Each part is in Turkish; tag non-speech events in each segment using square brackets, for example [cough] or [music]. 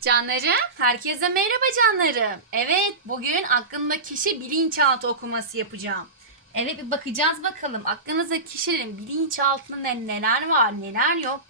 Canlarım, herkese merhaba canlarım. Evet, bugün aklımda kişi bilinçaltı okuması yapacağım. Evet, bir bakacağız bakalım. Aklınızda kişilerin bilinçaltında ne- neler var, neler yok.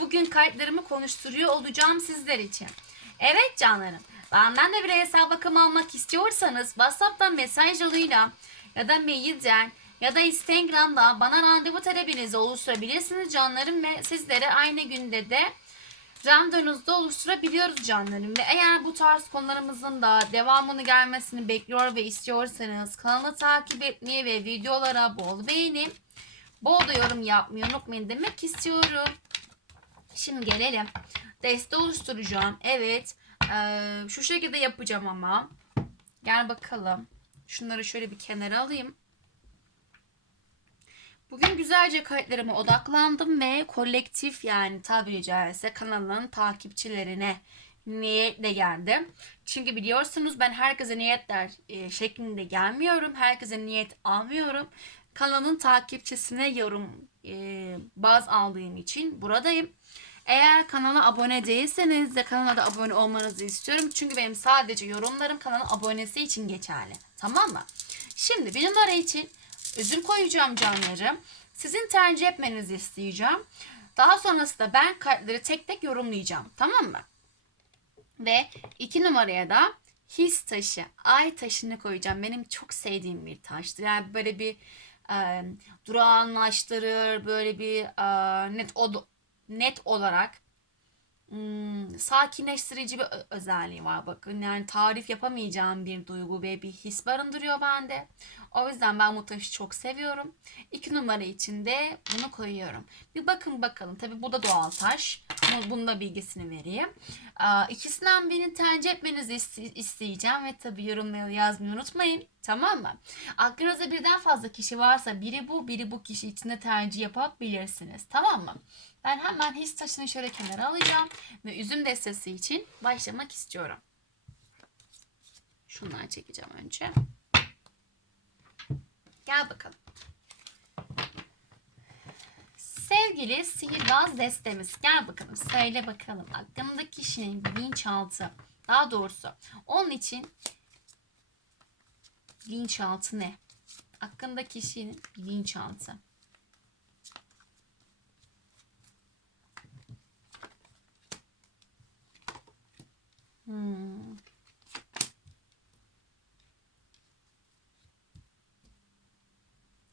Bugün kayıtlarımı konuşturuyor olacağım sizler için. Evet canlarım, benden de bireysel bakım almak istiyorsanız WhatsApp'tan mesaj yoluyla ya da mailden ya da Instagram'da bana randevu talebinizi oluşturabilirsiniz canlarım ve sizlere aynı günde de randevunuzda oluşturabiliyoruz canlarım. Ve eğer bu tarz konularımızın da devamını gelmesini bekliyor ve istiyorsanız kanalı takip etmeyi ve videolara bol beğeni, bol da yorum yapmayı unutmayın demek istiyorum. Şimdi gelelim. Deste oluşturacağım. Evet. Ee, şu şekilde yapacağım ama. Gel bakalım. Şunları şöyle bir kenara alayım. Bugün güzelce kayıtlarıma odaklandım ve kolektif yani tabiri caizse kanalın takipçilerine niyetle geldim. Çünkü biliyorsunuz ben herkese niyetler e, şeklinde gelmiyorum. Herkese niyet almıyorum. Kanalın takipçisine yorum e, baz aldığım için buradayım. Eğer kanala abone değilseniz de kanala da abone olmanızı istiyorum. Çünkü benim sadece yorumlarım kanalın abonesi için geçerli. Tamam mı? Şimdi numara için ödül koyacağım canlarım. Sizin tercih etmenizi isteyeceğim. Daha sonrasında ben kartları tek tek yorumlayacağım. Tamam mı? Ve iki numaraya da his taşı, ay taşını koyacağım. Benim çok sevdiğim bir taştır. Yani böyle bir e, durağanlaştırır, böyle bir e, net od- net olarak hmm, sakinleştirici bir özelliği var bakın. Yani tarif yapamayacağım bir duygu ve bir his barındırıyor bende. O yüzden ben bu taşı çok seviyorum. İki numara için de bunu koyuyorum. Bir bakın bakalım. Tabi bu da doğal taş. Bunu- Bunun da bilgisini vereyim. İkisinden birini tercih etmenizi iste- isteyeceğim ve tabi yorumları yazmayı unutmayın. Tamam mı? Aklınızda birden fazla kişi varsa biri bu, biri bu kişi içinde tercih yapabilirsiniz. Tamam mı? Ben hemen his taşını şöyle kenara alacağım ve üzüm destesi için başlamak istiyorum. Şundan çekeceğim önce. Gel bakalım. Sevgili sihirbaz destemiz gel bakalım söyle bakalım aklındaki kişinin bilinçaltı daha doğrusu onun için bilinçaltı ne? Hakkında kişinin bilinçaltı. Hmm.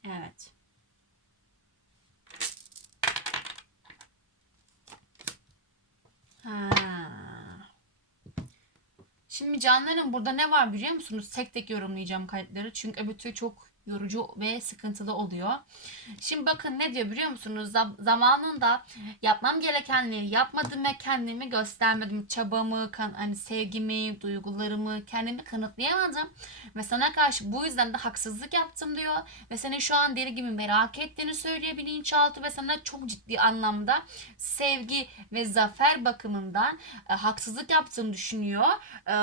Evet. Ha. Şimdi canlarım burada ne var biliyor musunuz? Tek tek yorumlayacağım kayıtları. Çünkü öbür çok yorucu ve sıkıntılı oluyor. Şimdi bakın ne diyor biliyor musunuz? Zam- zamanında yapmam gerekenleri yapmadım ve kendimi göstermedim. Çabamı, kan hani sevgimi, duygularımı kendimi kanıtlayamadım. Ve sana karşı bu yüzden de haksızlık yaptım diyor. Ve seni şu an deli gibi merak ettiğini söylüyor bilinçaltı ve sana çok ciddi anlamda sevgi ve zafer bakımından e, haksızlık yaptığını düşünüyor. E,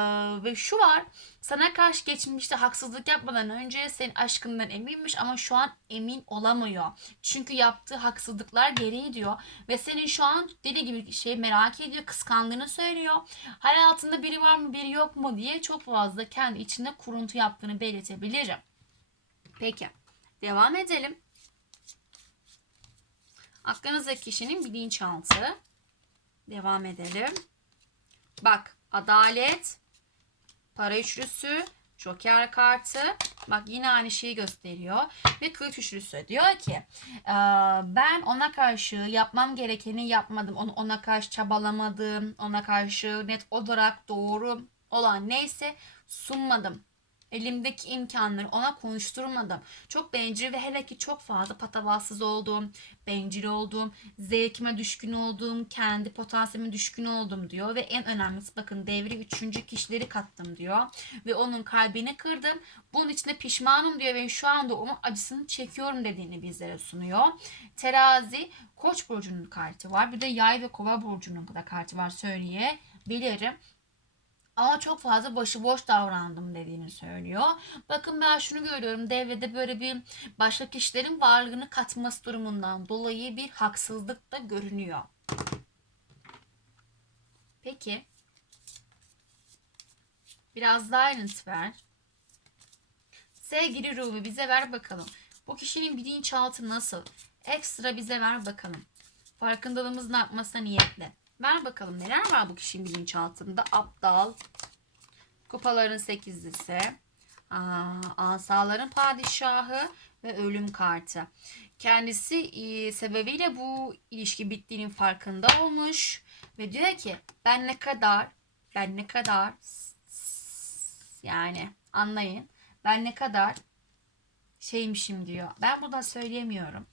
ve şu var sana karşı geçmişte haksızlık yapmadan önce senin aşkından eminmiş ama şu an emin olamıyor. Çünkü yaptığı haksızlıklar gereği diyor. Ve senin şu an deli gibi şey merak ediyor, kıskandığını söylüyor. Hayatında biri var mı biri yok mu diye çok fazla kendi içinde kuruntu yaptığını belirtebilirim. Peki devam edelim. Aklınızdaki kişinin bilinçaltı. Devam edelim. Bak adalet, para üçlüsü, joker kartı. Bak yine aynı şeyi gösteriyor. Ve kılıç üçlüsü diyor ki "Ee, ben ona karşı yapmam gerekeni yapmadım. Onu ona karşı çabalamadım. Ona karşı net olarak doğru olan neyse sunmadım. Elimdeki imkanları ona konuşturmadım. Çok bencil ve hele ki çok fazla patavatsız olduğum, bencil olduğum, zevkime düşkün olduğum, kendi potansiyelime düşkün oldum diyor. Ve en önemlisi bakın devri üçüncü kişileri kattım diyor. Ve onun kalbini kırdım. Bunun için de pişmanım diyor ve şu anda onun acısını çekiyorum dediğini bizlere sunuyor. Terazi, koç burcunun kartı var. Bir de yay ve kova burcunun da kartı var söyleyebilirim. Ama çok fazla başıboş davrandım dediğini söylüyor. Bakın ben şunu görüyorum. Devrede böyle bir başka kişilerin varlığını katması durumundan dolayı bir haksızlık da görünüyor. Peki Biraz daha ayrıntı ver. Sevgili Ruby bize ver bakalım. Bu kişinin bilinçaltı nasıl? Ekstra bize ver bakalım. Farkındalığımız ne yapmasına niyetle. Ver bakalım neler var bu kişinin bilinçaltında? Aptal, kupaların sekizlisi, aa, asaların padişahı ve ölüm kartı. Kendisi e, sebebiyle bu ilişki bittiğinin farkında olmuş ve diyor ki ben ne kadar ben ne kadar yani anlayın ben ne kadar şeymişim diyor. Ben burada söyleyemiyorum.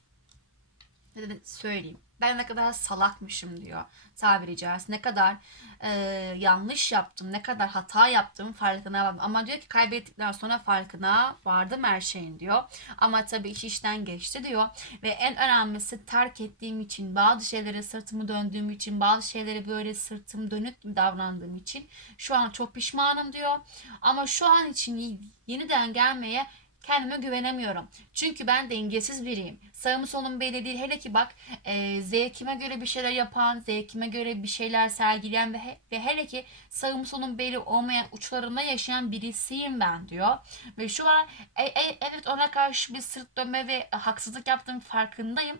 Ne de söyleyeyim. Ben ne kadar salakmışım diyor tabiri caizse. Ne kadar e, yanlış yaptım, ne kadar hata yaptım farkına vardım. Ama diyor ki kaybettikten sonra farkına vardım her şeyin diyor. Ama tabii iş işten geçti diyor. Ve en önemlisi terk ettiğim için, bazı şeylere sırtımı döndüğüm için, bazı şeylere böyle sırtım dönük davrandığım için şu an çok pişmanım diyor. Ama şu an için yeniden gelmeye kendime güvenemiyorum. Çünkü ben dengesiz biriyim. Sağım solum belli değil. Hele ki bak e, zevkime göre bir şeyler yapan, zevkime göre bir şeyler sergileyen ve, he- ve hele ki sağım solum belli olmayan uçlarında yaşayan birisiyim ben diyor. Ve şu an e, e, evet ona karşı bir sırt dönme ve haksızlık yaptığım farkındayım.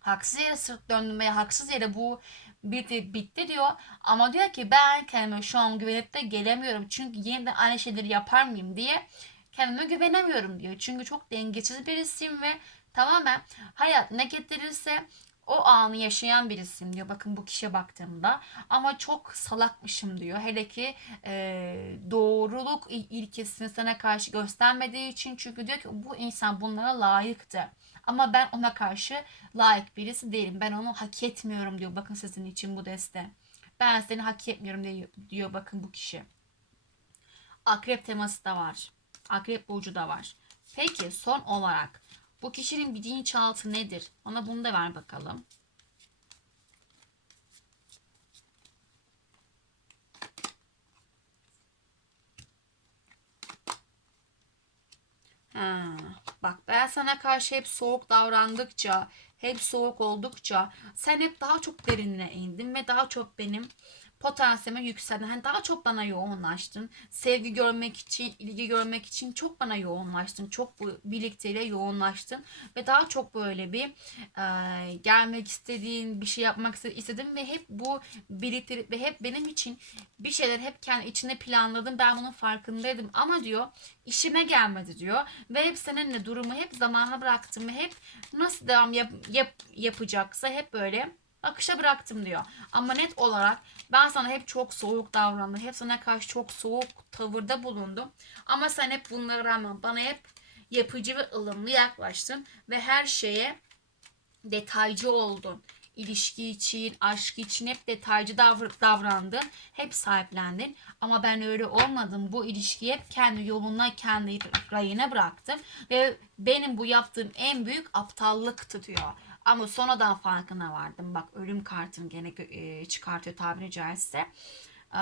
Haksız yere sırt döndüm ve haksız yere bu bitti, bitti diyor. Ama diyor ki ben kendime şu an güvenip de gelemiyorum. Çünkü yeniden aynı şeyleri yapar mıyım diye kendime güvenemiyorum diyor. Çünkü çok dengesiz birisiyim ve tamamen hayat ne getirirse o anı yaşayan birisiyim diyor. Bakın bu kişiye baktığımda. Ama çok salakmışım diyor. Hele ki e, doğruluk il- ilkesini sana karşı göstermediği için. Çünkü diyor ki bu insan bunlara layıktı. Ama ben ona karşı layık birisi değilim. Ben onu hak etmiyorum diyor. Bakın sizin için bu deste. Ben seni hak etmiyorum diyor, diyor bakın bu kişi. Akrep teması da var. Akrep burcu da var. Peki son olarak bu kişinin bilinçaltı nedir? Ona bunu da ver bakalım. Ha, bak ben sana karşı hep soğuk davrandıkça, hep soğuk oldukça sen hep daha çok derinine indin ve daha çok benim potansiyelime yükseldin. Hani daha çok bana yoğunlaştın. Sevgi görmek için, ilgi görmek için çok bana yoğunlaştın. Çok bu birlikteyle yoğunlaştın ve daha çok böyle bir e, gelmek istediğin, bir şey yapmak istedim ve hep bu birliktelik ve hep benim için bir şeyler hep kendi içinde planladım. Ben bunun farkındaydım ama diyor işime gelmedi diyor ve hep seninle durumu hep zamana bıraktım ve hep nasıl devam yap, yap, yapacaksa hep böyle akışa bıraktım diyor. Ama net olarak ben sana hep çok soğuk davrandım. Hep sana karşı çok soğuk tavırda bulundum. Ama sen hep bunlara rağmen bana hep yapıcı ve ılımlı yaklaştın ve her şeye detaycı oldun. İlişki için, aşk için hep detaycı davr- davrandın. Hep sahiplendin. Ama ben öyle olmadım. Bu ilişkiyi hep kendi yoluna, kendi rayına bıraktım. Ve benim bu yaptığım en büyük aptallıktı diyor. Ama sonradan farkına vardım. Bak ölüm kartını gene e, çıkartıyor tabiri caizse. Ee,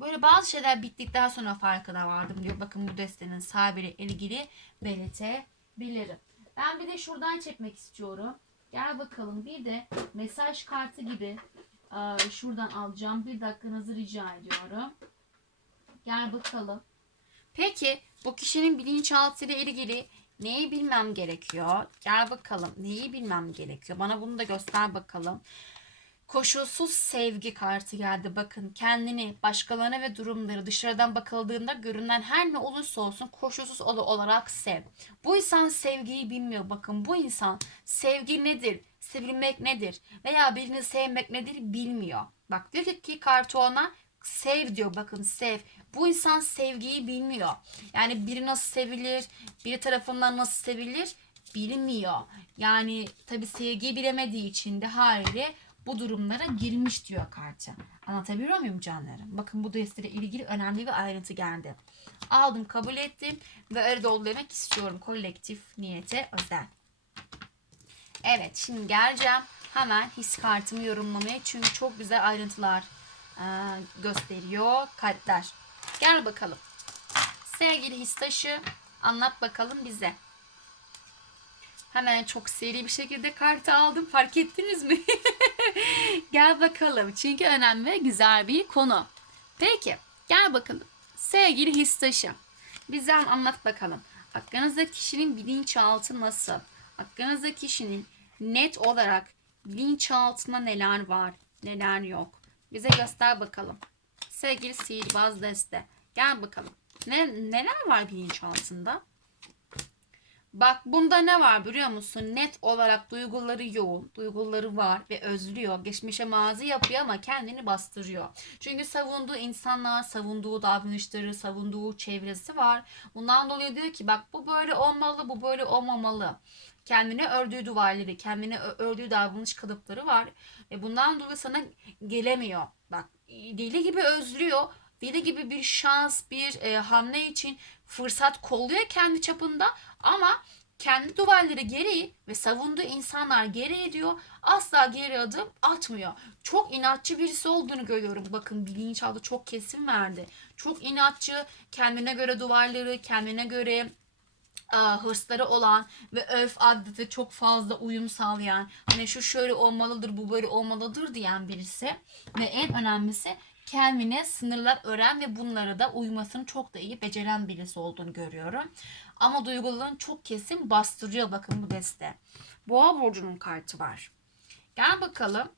Böyle bazı şeyler bittikten sonra farkına vardım diyor. Bakın bu destenin sahibiyle ilgili belirtebilirim. Ben bir de şuradan çekmek istiyorum. Gel bakalım bir de mesaj kartı gibi e, şuradan alacağım. Bir dakikanızı rica ediyorum. Gel bakalım. Peki bu kişinin bilinçaltı ile ilgili neyi bilmem gerekiyor? Gel bakalım neyi bilmem gerekiyor? Bana bunu da göster bakalım. Koşulsuz sevgi kartı geldi. Bakın kendini, başkalarına ve durumları dışarıdan bakıldığında görünen her ne olursa olsun koşulsuz ol- olarak sev. Bu insan sevgiyi bilmiyor. Bakın bu insan sevgi nedir, sevilmek nedir veya birini sevmek nedir bilmiyor. Bak diyor ki kartı ona sev diyor. Bakın sev. Bu insan sevgiyi bilmiyor. Yani biri nasıl sevilir, biri tarafından nasıl sevilir bilmiyor. Yani tabi sevgiyi bilemediği için de haliyle bu durumlara girmiş diyor kartı. Anlatabiliyor muyum canlarım? Bakın bu desteyle ilgili önemli bir ayrıntı geldi. Aldım, kabul ettim ve öyle dolu demek istiyorum. Kolektif niyete özel. Evet, şimdi geleceğim hemen his kartımı yorumlamaya. Çünkü çok güzel ayrıntılar gösteriyor kartlar. Gel bakalım. Sevgili histaşı anlat bakalım bize. Hemen çok seri bir şekilde kartı aldım. Fark ettiniz mi? [laughs] Gel bakalım. Çünkü önemli ve güzel bir konu. Peki. Gel bakalım. Sevgili histaşı. Bize anlat bakalım. Hakkınızda kişinin bilinçaltı nasıl? Hakkınızda kişinin net olarak bilinçaltında neler var, neler yok. Bize göster bakalım. Sevgili sihirbaz deste. Gel bakalım. Ne, neler var bilinçaltında? Bak bunda ne var biliyor musun? Net olarak duyguları yoğun, duyguları var ve özlüyor. Geçmişe mazi yapıyor ama kendini bastırıyor. Çünkü savunduğu insanlar, savunduğu davranışları, savunduğu çevresi var. Bundan dolayı diyor ki bak bu böyle olmalı, bu böyle olmamalı. Kendine ördüğü duvarları, kendine ördüğü davranış kalıpları var. Ve bundan dolayı sana gelemiyor. Bak deli gibi özlüyor. Deli gibi bir şans, bir e, hamle için fırsat kolluyor kendi çapında ama kendi duvarları gereği ve savunduğu insanlar gereği diyor asla geri adım atmıyor. Çok inatçı birisi olduğunu görüyorum. Bakın bilinçaltı çok kesin verdi. Çok inatçı, kendine göre duvarları, kendine göre hırsları olan ve öf adete çok fazla uyum sağlayan hani şu şöyle olmalıdır bu böyle olmalıdır diyen birisi ve en önemlisi kendine sınırlar öğren ve bunlara da uymasını çok da iyi beceren birisi olduğunu görüyorum. Ama duygularını çok kesin bastırıyor bakın bu deste. Boğa burcunun kartı var. Gel bakalım.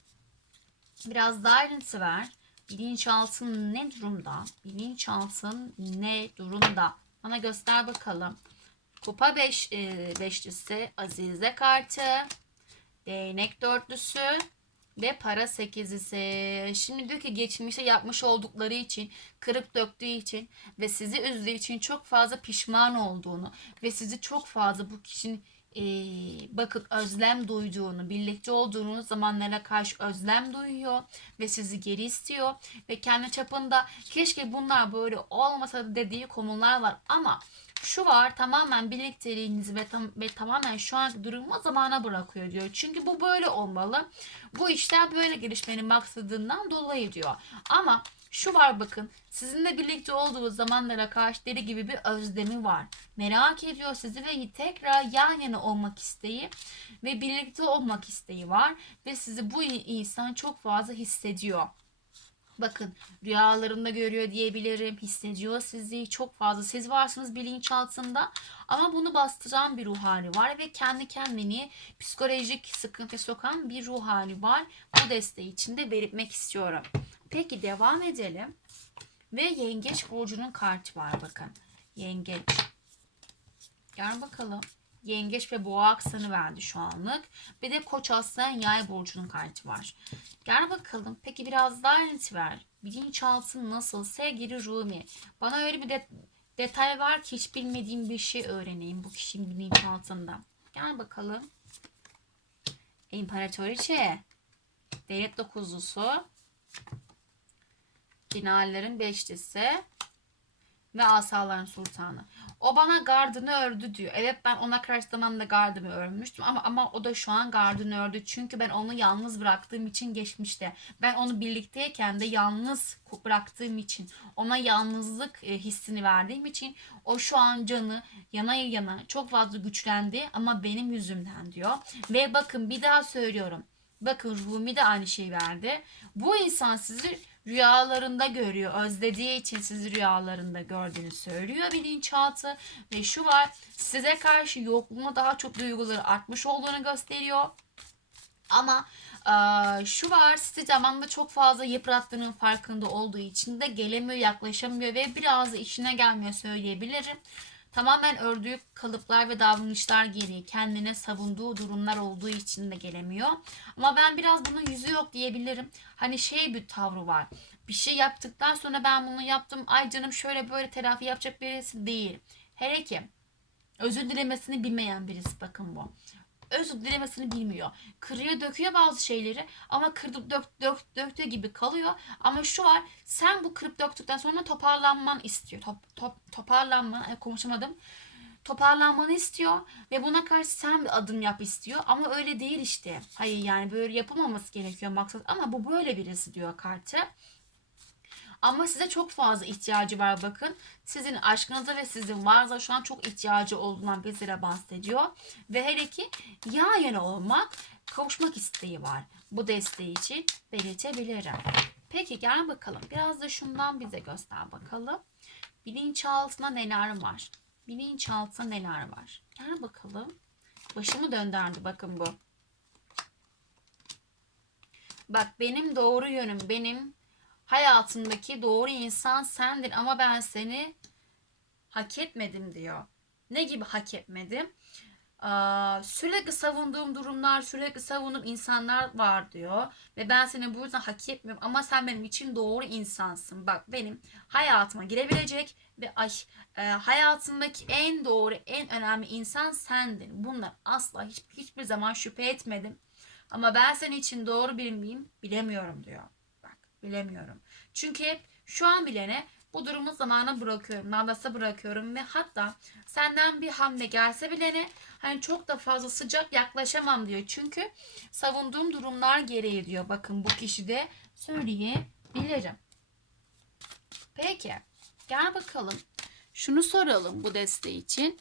Biraz daha ayrıntı ver. Bilinçaltın ne durumda? Bilinçaltın ne durumda? Bana göster bakalım. Kupa beş, e, beşlisi, Azize kartı, değnek dörtlüsü ve para sekizlisi. Şimdi diyor ki geçmişte yapmış oldukları için, kırıp döktüğü için ve sizi üzdüğü için çok fazla pişman olduğunu ve sizi çok fazla bu kişinin e, bakın özlem duyduğunu, birlikte olduğunuz zamanlara karşı özlem duyuyor ve sizi geri istiyor ve kendi çapında keşke bunlar böyle olmasa dediği konular var ama şu var tamamen birlikteliğinizi ve, tam, ve tamamen şu anki durumu zamana bırakıyor diyor. Çünkü bu böyle olmalı. Bu işler böyle gelişmenin maksadından dolayı diyor. Ama şu var bakın sizinle birlikte olduğu zamanlara karşı deli gibi bir özlemi var. Merak ediyor sizi ve tekrar yan yana olmak isteği ve birlikte olmak isteği var. Ve sizi bu insan çok fazla hissediyor. Bakın rüyalarında görüyor diyebilirim. Hissediyor sizi. Çok fazla siz varsınız bilinçaltında. Ama bunu bastıran bir ruh hali var ve kendi kendini psikolojik sıkıntı sokan bir ruh hali var. Bu desteği içinde belirtmek istiyorum. Peki devam edelim. Ve yengeç burcunun kartı var bakın. Yengeç. Gel bakalım. Yengeç ve boğa aksanı verdi şu anlık. Bir de koç aslan yay burcunun kartı var. Gel bakalım. Peki biraz daha ayrıntı ver. Bilinçaltı nasıl? Sevgili Rumi. Bana öyle bir de detay var ki hiç bilmediğim bir şey öğreneyim bu kişinin bilinçaltında. Gel bakalım. İmparatoriçe. Devlet dokuzlusu. Dinarların beşlisi ve asaların sultanı. O bana gardını ördü diyor. Evet ben ona karşı zamanında gardımı örmüştüm ama ama o da şu an gardını ördü. Çünkü ben onu yalnız bıraktığım için geçmişte. Ben onu birlikteyken de yalnız bıraktığım için ona yalnızlık e, hissini verdiğim için o şu an canı yana yana çok fazla güçlendi ama benim yüzümden diyor. Ve bakın bir daha söylüyorum. Bakın Rumi de aynı şeyi verdi. Bu insan sizi rüyalarında görüyor. Özlediği için sizi rüyalarında gördüğünü söylüyor bilinçaltı. Ve şu var size karşı yokluğuna daha çok duyguları artmış olduğunu gösteriyor. Ama e, şu var sizi zamanında çok fazla yıprattığının farkında olduğu için de gelemiyor, yaklaşamıyor ve biraz işine gelmiyor söyleyebilirim. Tamamen ördüğü kalıplar ve davranışlar gereği kendine savunduğu durumlar olduğu için de gelemiyor. Ama ben biraz bunun yüzü yok diyebilirim. Hani şey bir tavrı var. Bir şey yaptıktan sonra ben bunu yaptım. Ay canım şöyle böyle telafi yapacak birisi değil. Hele ki özür dilemesini bilmeyen birisi bakın bu özür dilemesini bilmiyor. Kırıyor döküyor bazı şeyleri ama kırıp dök, dök, döktüğü gibi kalıyor. Ama şu var sen bu kırıp döktükten sonra toparlanman istiyor. Top, top, toparlanma e, konuşamadım. Toparlanmanı istiyor ve buna karşı sen bir adım yap istiyor ama öyle değil işte. Hayır yani böyle yapılmaması gerekiyor maksat ama bu böyle birisi diyor kartı. Ama size çok fazla ihtiyacı var bakın. Sizin aşkınıza ve sizin varsa şu an çok ihtiyacı olduğundan bizlere bahsediyor. Ve hele ki yan yana olmak, kavuşmak isteği var. Bu desteği için belirtebilirim. Peki gel bakalım. Biraz da şundan bize göster bakalım. Bilinçaltına neler var? Bilinçaltında neler var? Gel bakalım. Başımı döndürdü bakın bu. Bak benim doğru yönüm, benim hayatımdaki doğru insan sendir ama ben seni hak etmedim diyor. Ne gibi hak etmedim? Aa, sürekli savunduğum durumlar, sürekli savunduğum insanlar var diyor. Ve ben seni bu yüzden hak etmiyorum ama sen benim için doğru insansın. Bak benim hayatıma girebilecek ve ay e, hayatımdaki en doğru, en önemli insan sendin. Bunlar asla hiç, hiçbir zaman şüphe etmedim. Ama ben senin için doğru bir miyim bilemiyorum diyor. Bilemiyorum. Çünkü hep şu an bilene bu durumu zamana bırakıyorum. Nabasa bırakıyorum ve hatta senden bir hamle gelse bilene hani çok da fazla sıcak yaklaşamam diyor. Çünkü savunduğum durumlar gereği diyor. Bakın bu kişi de söyleyebilirim. Peki gel bakalım. Şunu soralım bu desteği için.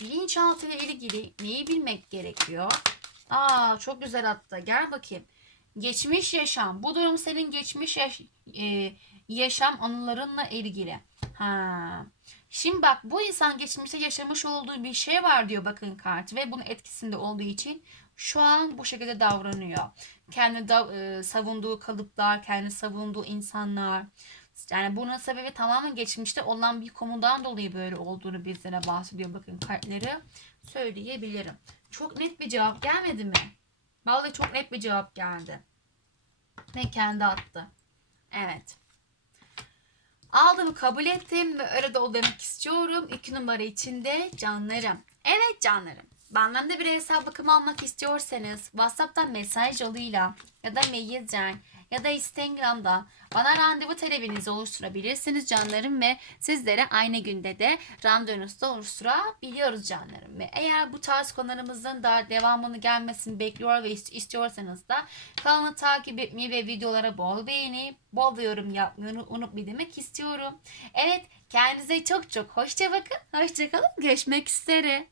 Bilinçaltı ile ilgili neyi bilmek gerekiyor? Aa çok güzel attı. Gel bakayım. Geçmiş yaşam. Bu durum senin geçmiş yaş- e, yaşam anılarınla ilgili. Ha. Şimdi bak bu insan geçmişte yaşamış olduğu bir şey var diyor bakın kart ve bunun etkisinde olduğu için şu an bu şekilde davranıyor. Kendi da, e, savunduğu kalıplar, kendi savunduğu insanlar. Yani bunun sebebi tamamen geçmişte olan bir konudan dolayı böyle olduğunu bizlere bahsediyor. Bakın kartları söyleyebilirim. Çok net bir cevap gelmedi mi? Vallahi çok net bir cevap geldi. Ve kendi attı. Evet. Aldım kabul ettim ve öyle de ol demek istiyorum. İki numara içinde canlarım. Evet canlarım. Benden de bir hesap bakımı almak istiyorsanız WhatsApp'tan mesaj yoluyla ya da mailden ya da Instagram'da bana randevu talebinizi oluşturabilirsiniz canlarım ve sizlere aynı günde de randevunuzu da oluşturabiliyoruz canlarım. Ve eğer bu tarz konularımızın da devamını gelmesini bekliyor ve ist- istiyorsanız da kanalı takip etmeyi ve videolara bol beğeni, bol yorum yapmayı unu- unutmayın demek istiyorum. Evet kendinize çok çok hoşça bakın. Hoşça kalın. Görüşmek üzere.